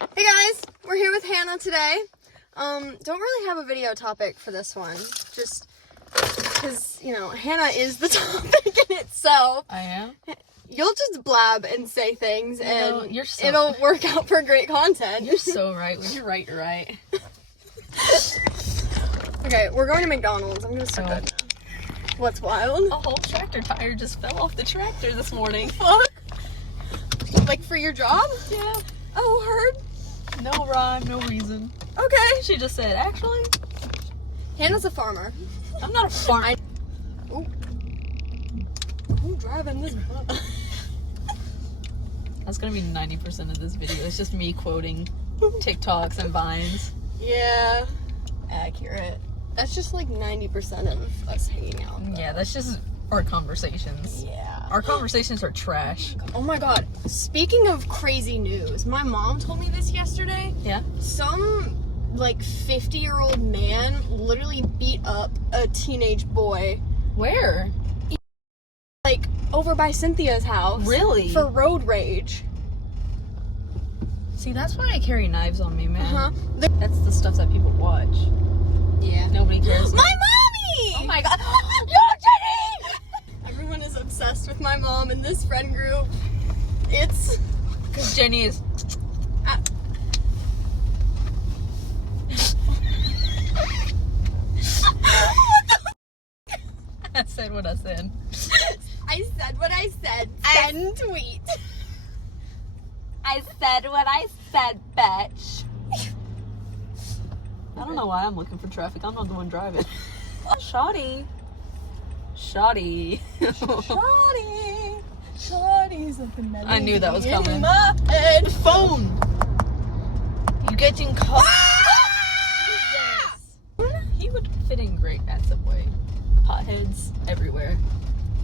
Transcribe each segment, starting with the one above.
Hey guys, we're here with Hannah today. Don't really have a video topic for this one, just because, you know, Hannah is the topic in itself. I am? You'll just blab and say things, and it'll work out for great content. You're so right. When you're right, you're right. Okay, we're going to McDonald's. I'm gonna start that now. What's wild? A whole tractor tire just fell off the tractor this morning. Fuck. Like for your job? Yeah. Oh, heard. No rhyme, no reason. Okay. She just said, actually, Hannah's a farmer. I'm not a farmer. Oh. Who's driving this bus? That's gonna be 90% of this video. It's just me quoting TikToks and Vines. Yeah. Accurate. That's just like 90% of us hanging out. Though. Yeah, that's just our conversations. Yeah. Our conversations are trash. Oh my god. Speaking of crazy news, my mom told me this yesterday. Yeah? Some like 50-year-old man literally beat up a teenage boy. Where? Like over by Cynthia's house. Really? For road rage. See, that's why I carry knives on me, man. Uh-huh. That's the stuff that people watch. Yeah. Nobody cares. My mommy! Oh my god. Yo, Jenny! Everyone is obsessed with my mom in this friend group. It's... Because Jenny is... I said what I said. I said what I said. Send tweet. I said what I said, bitch. I don't know why I'm looking for traffic. I'm not the one driving. Shoddy. Shoddy. Shawty. Shawty's like a melody. I knew that was coming. In my head. Phone. You getting caught? Ah! He would fit in great at Subway. Potheads everywhere.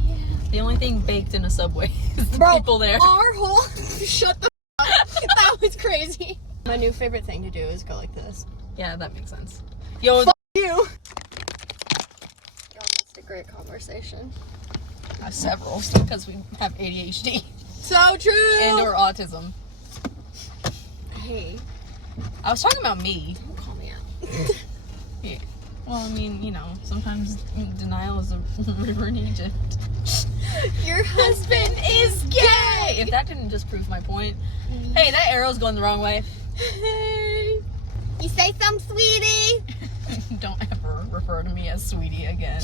Yeah. The only thing baked in a Subway is the Bro, people there. Our whole... Shut the f*** up. That was crazy. My new favorite thing to do is go like this. Yeah, that makes sense. Yo, Fuck you. God, that's a great conversation. Several, because we have ADHD. So true. And or autism. Hey, I was talking about me. don't call me out. Yeah. Well, I mean, you know, sometimes denial is a river in Egypt. Your husband is gay. If that didn't just prove my point. Hey, that arrow's going the wrong way. Hey. You say something, sweetie? Don't ever refer to me as sweetie again.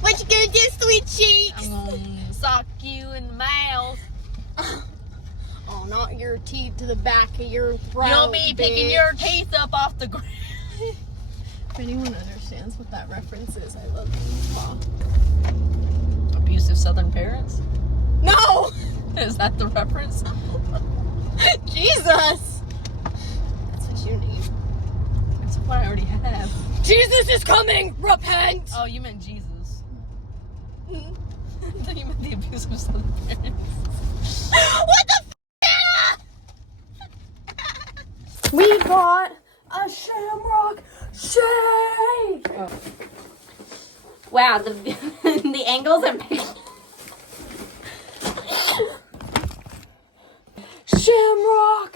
What you gonna do, sweet cheeks? I'm gonna sock you in the mouth. Oh, not your teeth to the back of your throat. You'll be picking bitch. your teeth up off the ground. If anyone understands what that reference is, I love you. Abusive Southern parents? No! Is that the reference? Jesus! That's what you need. That's what I already have. Jesus is coming! Repent! Oh, you meant Jesus. I thought you meant the abusive Southern parents. What the f***? We got a shamrock shake! Oh. Wow, the the angles are Shamrock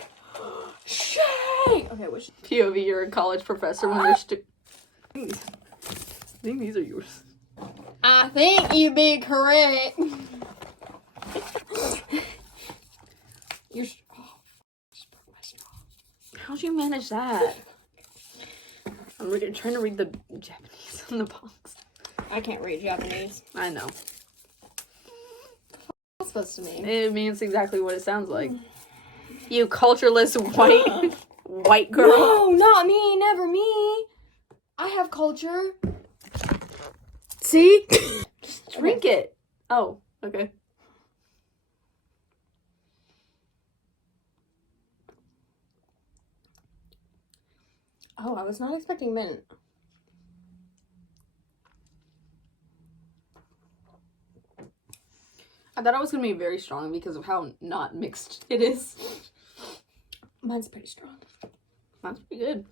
shake! Okay, which POV, you're a college professor when they're I think these are yours. I think you be correct. You're just broke my straw. How'd you manage that? I'm trying to read the Japanese on the box. I can't read Japanese. I know. What's that supposed to mean? It means exactly what it sounds like. You cultureless white girl. No, not me, never me. I have culture. See? Drink it. Oh, okay. Oh, I was not expecting mint. I thought it was gonna be very strong because of how not mixed it is. Mine's pretty strong. Mine's pretty good.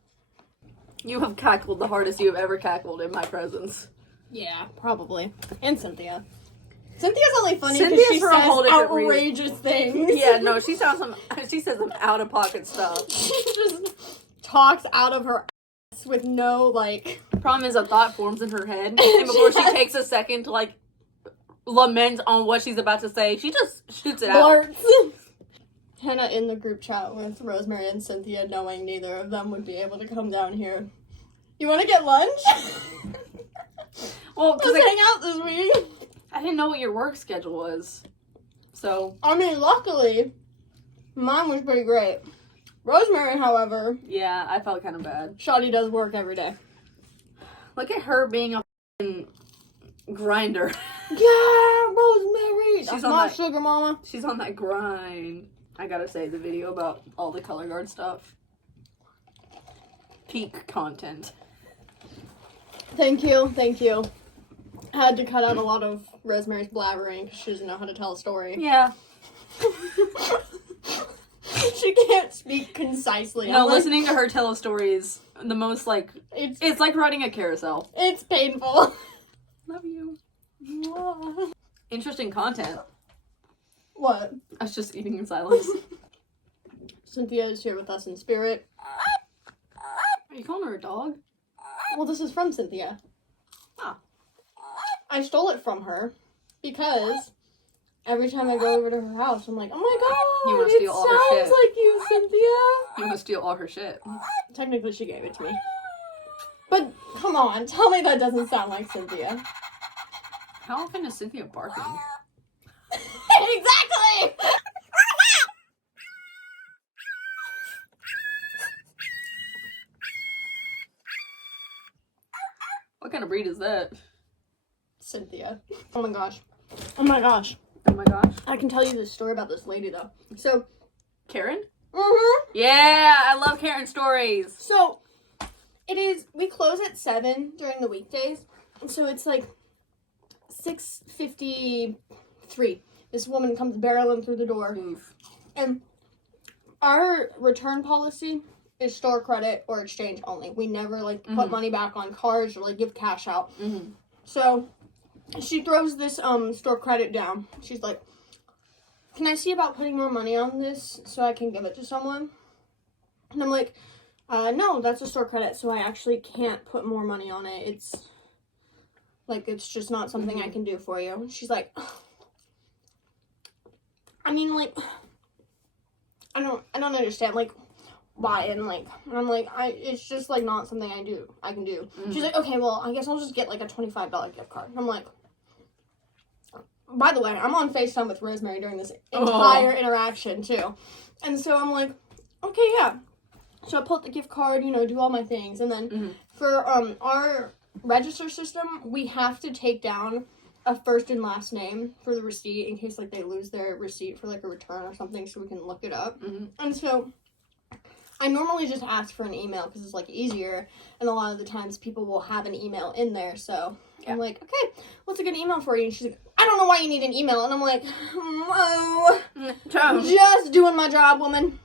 You have cackled the hardest you have ever cackled in my presence. Yeah, probably. And Cynthia. Cynthia's only funny because Cynthia's she for a says whole different outrageous things. Yeah, no, she says some out of pocket stuff. She just talks out of her ass with no, like... Problem is, a thought forms in her head, and before she takes a second to, like, lament on what she's about to say, she just shoots it out. Hannah in the group chat with Rosemary and Cynthia, knowing neither of them would be able to come down here. You want to get lunch? Well, let's hang out this week. I didn't know what your work schedule was, so... I mean, luckily, mine was pretty great. Rosemary, however... Yeah, I felt kind of bad. Shawty does work every day. Look at her being a grinder. Yeah, Rosemary! She's That's my that, sugar mama. She's on that grind. I gotta say, the video about all the color guard stuff. Peak content. Thank you, thank you. I had to cut out a lot of Rosemary's blabbering because she doesn't know how to tell a story. Yeah. She can't speak concisely. No, listening to her tell a story is the most, like... It's like riding a carousel. It's painful. Love you. Interesting content. What? I was just eating in silence. Cynthia is here with us in spirit. Are you calling her a dog? Well, this is from Cynthia. Ah. I stole it from her because every time I go over to her house, I'm like, oh my god, You want to steal all her shit. It sounds like you, Cynthia. You want to steal all her shit. Technically, she gave it to me. But, come on, tell me that doesn't sound like Cynthia. How often is Cynthia barking? Exactly! What kind of breed is that? Cynthia. Oh my gosh. Oh my gosh. Oh my gosh. I can tell you this story about this lady, though. So... Karen? Mm-hmm. Yeah, I love Karen stories. So, we close at 7 during the weekdays. And so it's like 6:53. This woman comes barreling through the door. Oof. And our return policy is store credit or exchange only. We never, like, put money back on cards or, like, give cash out. Mm-hmm. So, she throws this store credit down. She's like, can I see about putting more money on this so I can give it to someone? And I'm like, no, that's a store credit, so I actually can't put more money on it. It's, like, it's just not something I can do for you. And she's like, I mean, like, I don't understand, like, why, and, like, and I'm like, it's just, like, not something I can do. She's like, okay, well, I guess I'll just get, like, a $25 gift card. And I'm like, by the way, I'm on FaceTime with Rosemary during this entire interaction, too. And so I'm like, okay, yeah. So I pull out the gift card, do all my things. And then for our register system, we have to take down a first and last name for the receipt in case, like, they lose their receipt for, like, a return or something so we can look it up. And so I normally just ask for an email because it's, like, easier. And a lot of the times people will have an email in there, so... I'm like, okay, what's a good email for you? And she's like, I don't know why you need an email. And I'm like, just doing my job, woman.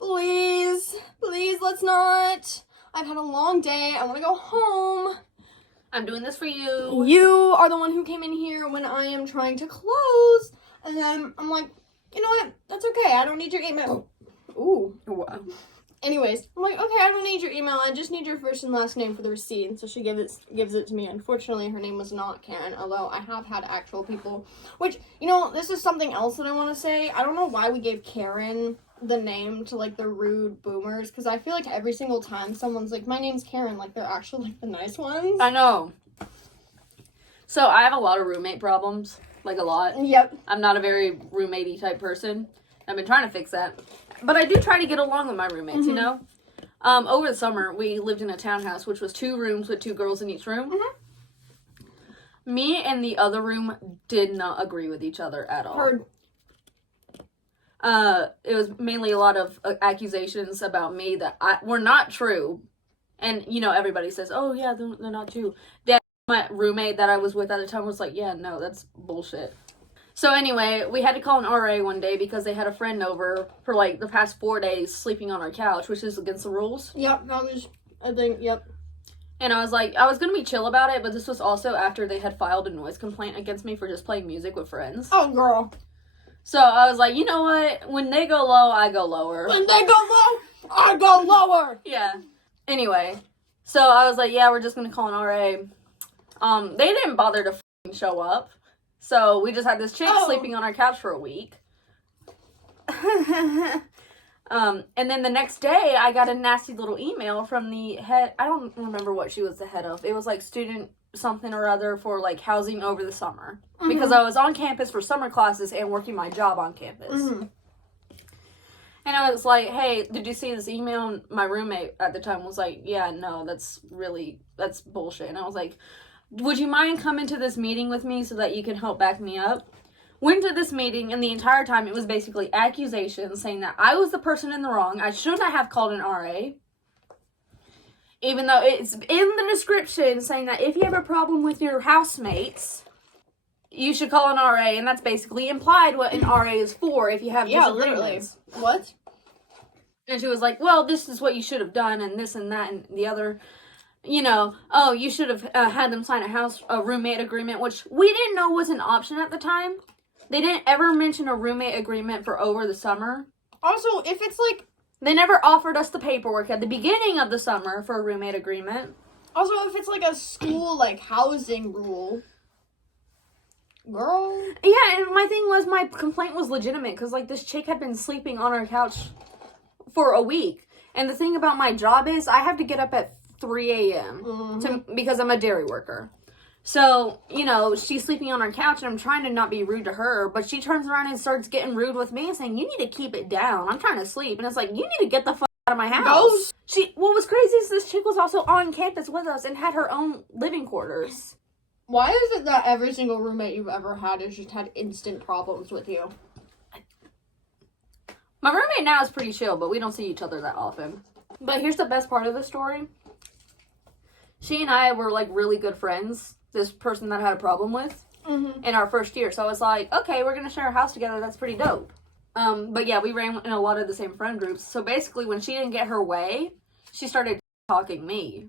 Please, let's not. I've had a long day. I want to go home. I'm doing this for you. You are the one who came in here when I am trying to close. And then I'm like, you know what? That's okay. I don't need your email. Ooh. Wow. Anyways, I'm like, okay, I don't need your email. I just need your first and last name for the receipt. And so she gives it to me. Unfortunately, her name was not Karen, although I have had actual people. Which, this is something else that I want to say. I don't know why we gave Karen the name to, like, the rude boomers. Because I feel like every single time someone's like, my name's Karen, like, they're actually, like, the nice ones. I know. So, I have a lot of roommate problems. Like, a lot. Yep. I'm not a very roommate-y type person. I've been trying to fix that. But I do try to get along with my roommates, Over the summer, we lived in a townhouse, which was 2 rooms with 2 girls in each room. Me and the other room did not agree with each other at all. Heard. It was mainly a lot of accusations about me that were not true. And, everybody says, oh, yeah, they're not true. Dad, my roommate that I was with at the time, was like, yeah, no, that's bullshit. So anyway, we had to call an RA one day because they had a friend over for, like, the past 4 days sleeping on our couch, which is against the rules. Yep, that was, I think, yep. And I was like, I was gonna be chill about it, but this was also after they had filed a noise complaint against me for just playing music with friends. Oh, girl. So I was like, you know what? When they go low, I go lower. When they go low, I go lower. Yeah. Anyway, so I was like, yeah, we're just gonna call an RA. They didn't bother to show up, so we just had this chick sleeping on our couch for a week. And then the next day, I got a nasty little email from the head. I don't remember what she was the head of. It was like student something or other for like housing over the summer. Mm-hmm. Because I was on campus for summer classes and working my job on campus. Mm-hmm. And I was like, hey, did you see this email? And my roommate at the time was like, yeah, no, that's bullshit. And I was like, would you mind coming to this meeting with me so that you can help back me up? Went to this meeting, and the entire time it was basically accusations saying that I was the person in the wrong. I should not have called an RA. Even though it's in the description saying that if you have a problem with your housemates, you should call an RA. And that's basically implied what an RA is for if you have disagreements. Literally. What? And she was like, well, this is what you should have done, and this and that and the other. You know, oh, you should have had them sign a roommate agreement, which we didn't know was an option at the time. They didn't ever mention a roommate agreement for over the summer. Also, if it's like... They never offered us the paperwork at the beginning of the summer for a roommate agreement. Also, if it's like a school, like, housing rule... Girl... Yeah, and my thing was, my complaint was legitimate, because, like, this chick had been sleeping on our couch for a week. And the thing about my job is, I have to get up at 3 a.m. Because I'm a dairy worker. So, you know, she's sleeping on our couch, and I'm trying to not be rude to her, but she turns around and starts getting rude with me and saying, you need to keep it down. I'm trying to sleep. And it's like, you need to get the fuck out of my house. What was crazy is this chick was also on campus with us and had her own living quarters. Why is it that every single roommate you've ever had has just had instant problems with you? My roommate now is pretty chill, but we don't see each other that often. But here's the best part of the story. She and I were, like, really good friends. This person that I had a problem with in our first year. So I was like, okay, we're going to share a house together. That's pretty dope. But yeah, we ran in a lot of the same friend groups. So basically, when she didn't get her way, she started talking me.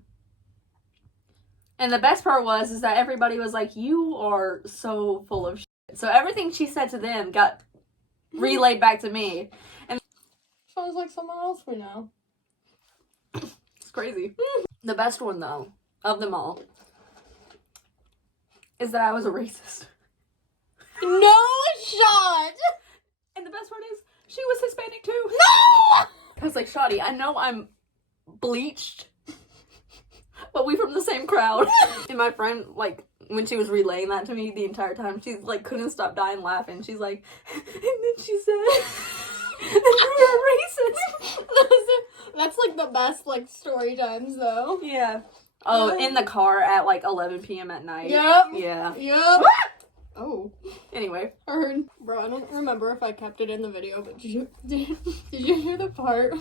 And the best part is that everybody was like, you are so full of shit. So everything she said to them got relayed back to me. And sounds like someone else we know. It's crazy. The best one, though, of them all, is that I was a racist. No shot! And the best part is, she was Hispanic too. No! I was like, Shawty, I know I'm bleached, but we from the same crowd. And my friend, like, when she was relaying that to me the entire time, she, like, couldn't stop dying laughing. She's like, and then she said, and you're a racist. That's, like, the best, like, story times, though. Yeah. Oh, in the car at, like, 11 p.m. at night. Yep. Yeah. Yep. Oh. Anyway. I heard, bro, I don't remember if I kept it in the video, but did you hear the part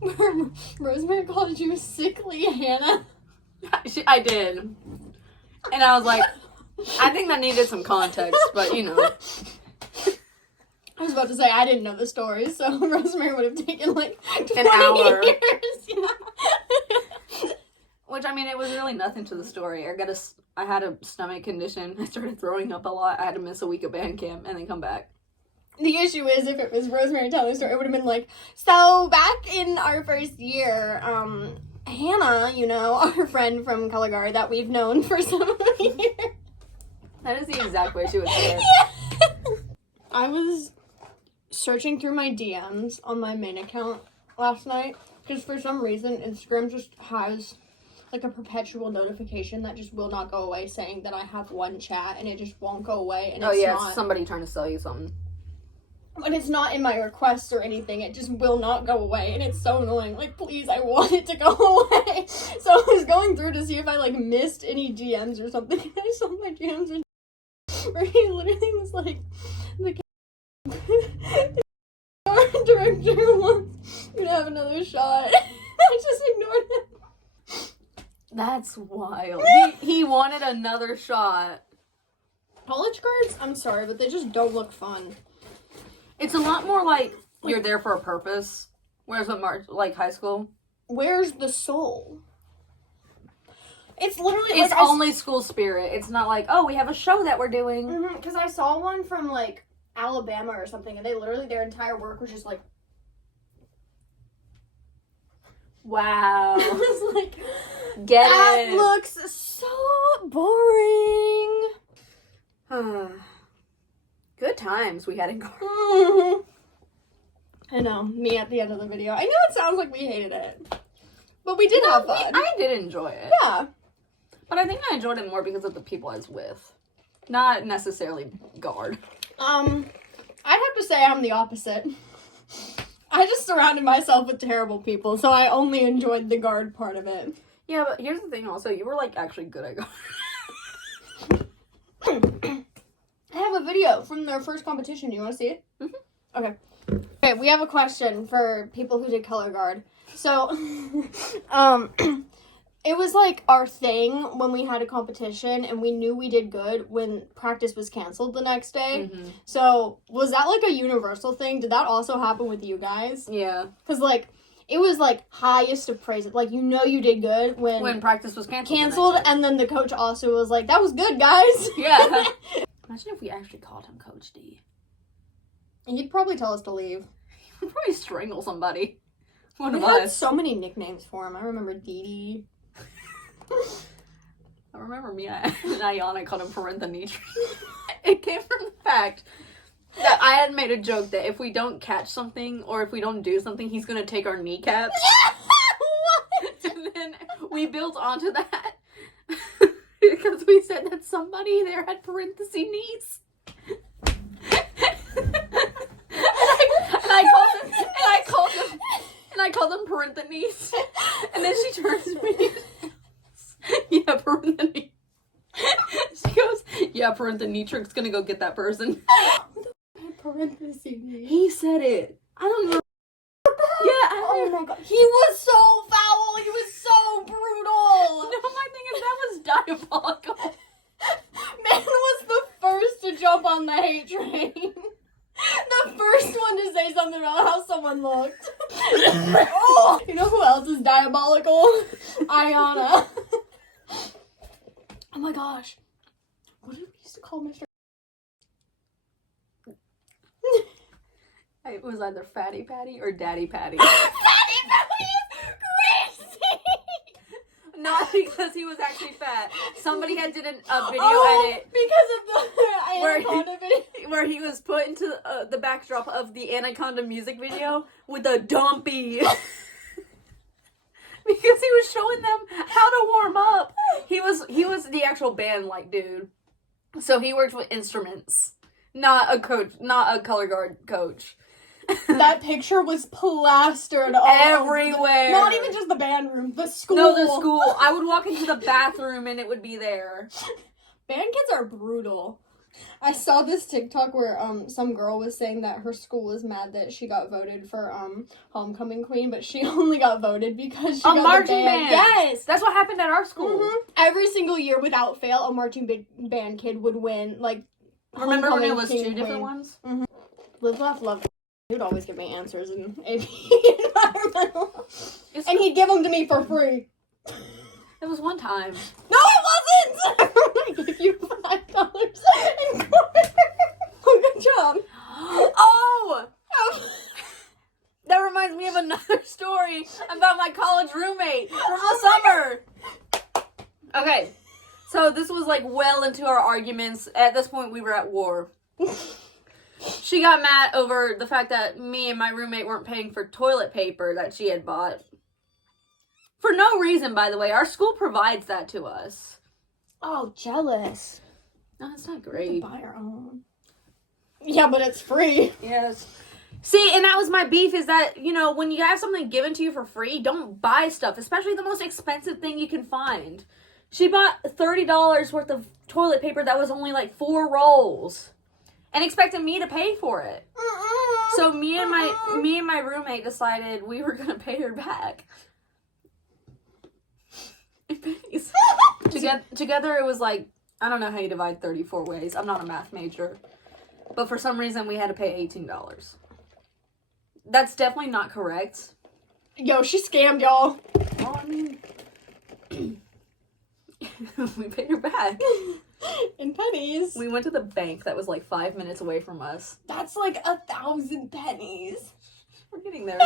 where Rosemary called you sickly Hannah? I did. And I was like, I think that needed some context, but, you know. I was about to say, I didn't know the story, so Rosemary would have taken, like, 20 an hour. years. Yeah. Which, I mean, it was really nothing to the story. I had a stomach condition. I started throwing up a lot. I had to miss a week of band camp and then come back. The issue is, if it was Rosemary telling the story, it would have been like, so back in our first year, Hannah, you know, our friend from Color Guard that we've known for so many years. That is the exact way she would say it. Yeah. I was searching through my DMs on my main account last night, because for some reason, Instagram just has, like, a perpetual notification that just will not go away saying that I have one chat, and it just won't go away, and it's somebody trying to sell you something. But it's not in my requests or anything. It just will not go away, and it's so annoying. Like, please, I want it to go away. So I was going through to see if I, like, missed any DMs or something, and I saw my DMs where he literally was like, the art director wants me to have another shot. I just ignored him. That's wild. He wanted another shot. College cards, I'm sorry, but they just don't look fun. It's a lot more like you're there for a purpose. Whereas with high school. Where's the soul? It's literally It's like only school spirit. It's not like, oh, we have a show that we're doing. Because I saw one from like Alabama or something, and they literally their entire work was just like, wow. I was like, Get that it. looks so boring. Good times we had in car. I know, me at the end of the video. I know it sounds like we hated it, but we did have fun. I did enjoy it. Yeah. But I think I enjoyed it more because of the people I was with. Not necessarily guard. I'd have to say I'm the opposite. I just surrounded myself with terrible people, so I only enjoyed the guard part of it. Yeah, but here's the thing also, you were like actually good at guard. I have a video from their first competition. Do you want to see it? Mm-hmm. Okay. Okay, we have a question for people who did color guard. So, it was like our thing when we had a competition, and we knew we did good when practice was canceled the next day. Mm-hmm. So, was that like a universal thing? Did that also happen with you guys? Yeah. Because like, it was like highest of praise. Like, you know you did good when practice was canceled. and then the coach also was like, that was good, guys. Yeah. Imagine if we actually called him Coach D. He'd probably tell us to leave. He'd probably strangle somebody. One We of had us. so many nicknames for him. I remember Dee Dee. I remember me and Ayana called him Parenthenitre. It came from the fact that I had made a joke that if we don't catch something or if we don't do something, he's gonna take our kneecaps. What? And then we built onto that because we said that somebody there had parenthesis knees. And I called them parentheses. And then she turns to me. Yeah, parentheses. She goes, yeah, parenthenitric's gonna go get that person. Parentheses. He said it. I don't know. Yeah. Oh my god. He was so foul. He was so brutal. No, my thing is that was diabolical. Man was the first to jump on the hate train. The first one to say something about how someone looked. Oh, you know who else is diabolical? Ayana. Oh my gosh. What did we used to call Mr. It was either Fatty Patty or Daddy Patty. Fatty Patty is crazy! Not because he was actually fat. Somebody had did a video edit because of the anaconda video. where he was put into the backdrop of the Anaconda music video with a dumpy. Because he was showing them how to warm up. He was the actual band like dude. So he worked with instruments. Not a coach, not a color guard coach. That picture was plastered all everywhere. Not even just the band room, the school. No, the school. I would walk into the bathroom and it would be there. Band kids are brutal. I saw this TikTok where some girl was saying that her school was mad that she got voted for homecoming queen, but she only got voted because she got marching the band. band. Yes, That's what happened at our school. Mm-hmm. Every single year, without fail, a marching band kid would win. Like, remember when it homecoming was king two and different queen. ones? Mm-hmm. Live, laugh, love. He would always give me answers in AP environmental, and he'd give them to me for free. It was one time. No, it wasn't! I give you $5 in quarter. Oh, good job. Oh! That reminds me of another story about my college roommate from the summer. Okay, so this was like well into our arguments. At this point, we were at war. She got mad over the fact that me and my roommate weren't paying for toilet paper that she had bought. For no reason, by the way. Our school provides that to us. Oh, jealous. No, it's not We great. buy our own. Yeah, but it's free. Yes. See, and that was my beef is that, you know, when you have something given to you for free, don't buy stuff, especially the most expensive thing you can find. She bought $30 worth of toilet paper that was only like 4 rolls and expected me to pay for it. So me and my roommate decided we were going to pay her back. In pennies. Together it was like, I don't know how you divide 34 ways. I'm not a math major. But for some reason we had to pay $18. That's definitely not correct. Yo, she scammed y'all. Well, I mean, We paid her back. In pennies. We went to the bank that was like 5 minutes away from us. That's like 1,000 pennies. We're getting there.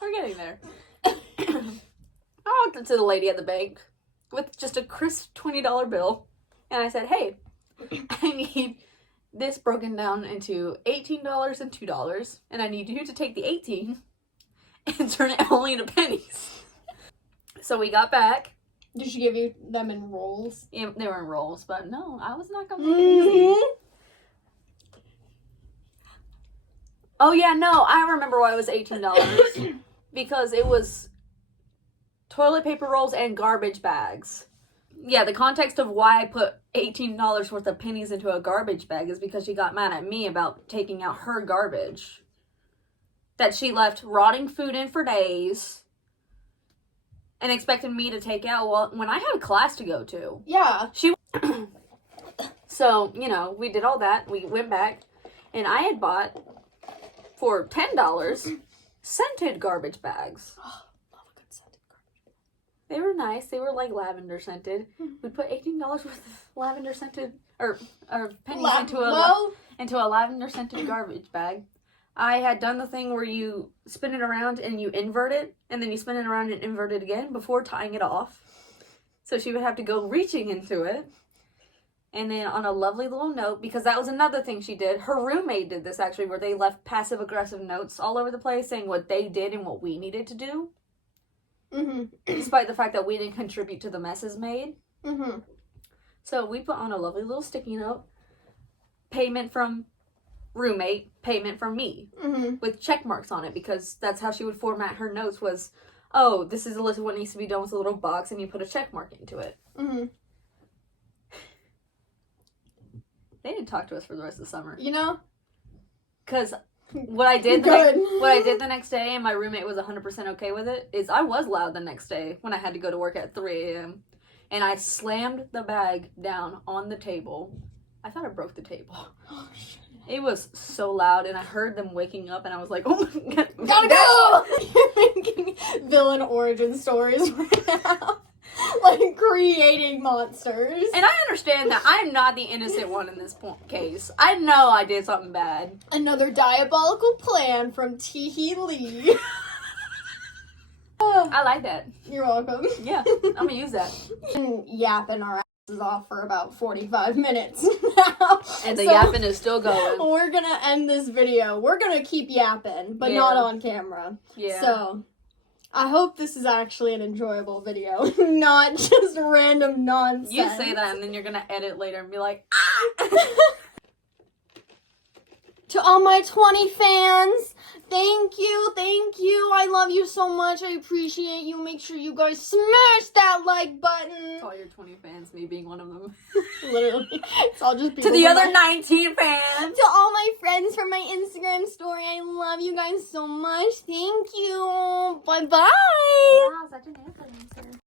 We're getting there. I walked up to the lady at the bank with just a crisp $20 bill. And I said, hey, I need this broken down into $18 and $2. And I need you to take the 18 and turn it only into pennies. So we got back. Did she give you them in rolls? Yeah, they were in rolls, but no, I was not going to make it easy. Oh, yeah, no, I remember why it was $18. Because it was toilet paper rolls and garbage bags. Yeah, the context of why I put $18 worth of pennies into a garbage bag is because she got mad at me about taking out her garbage. That she left rotting food in for days. And expected me to take out, well, when I had a class to go to. Yeah. So, you know, we did all that. We went back. And I had bought, for $10, scented garbage bags. Oh, love a good scented garbage bag. They were nice. They were like lavender scented. We put $18 worth of lavender scented, or pennies into a lavender scented garbage bag. I had done the thing where you spin it around and you invert it, and then you spin it around and invert it again before tying it off. So she would have to go reaching into it. And then on a lovely little note, because that was another thing she did, her roommate did this actually, where they left passive-aggressive notes all over the place saying what they did and what we needed to do. Mm-hmm. Despite the fact that we didn't contribute to the messes made. Mm-hmm. So we put on a lovely little sticky note, payment from roommate, payment from me, with check marks on it, because that's how she would format her notes was, oh, this is a list of what needs to be done with a little box, and you put a check mark into it. They didn't talk to us for the rest of the summer. You know? Because what I did the next day, and my roommate was 100% okay with it, is I was loud the next day when I had to go to work at 3 a.m. And I slammed the bag down on the table. I thought I broke the table. Oh, shit. It was so loud, and I heard them waking up, and I was like, oh my god. Gotta go! You're making villain origin stories right now. Like, creating monsters. And I understand that I'm not the innocent one in this case. I know I did something bad. Another diabolical plan from Teehee Lee. I like that. You're welcome. Yeah, I'm gonna use that. Been yapping our asses off for about 45 minutes now. And the yapping is still going. We're gonna end this video. We're gonna keep yapping, but not on camera. Yeah. So, I hope this is actually an enjoyable video, not just random nonsense. You say that and then you're gonna edit later and be like, To all my 20 fans, thank you. I love you so much. I appreciate you. Make sure you guys smash that like button. to all your 20 fans, me being one of them. Literally. It's all just To the other 19 fans. To all my friends from my Instagram story, I love you guys so much. Thank you. Bye-bye. Wow, such an influencer.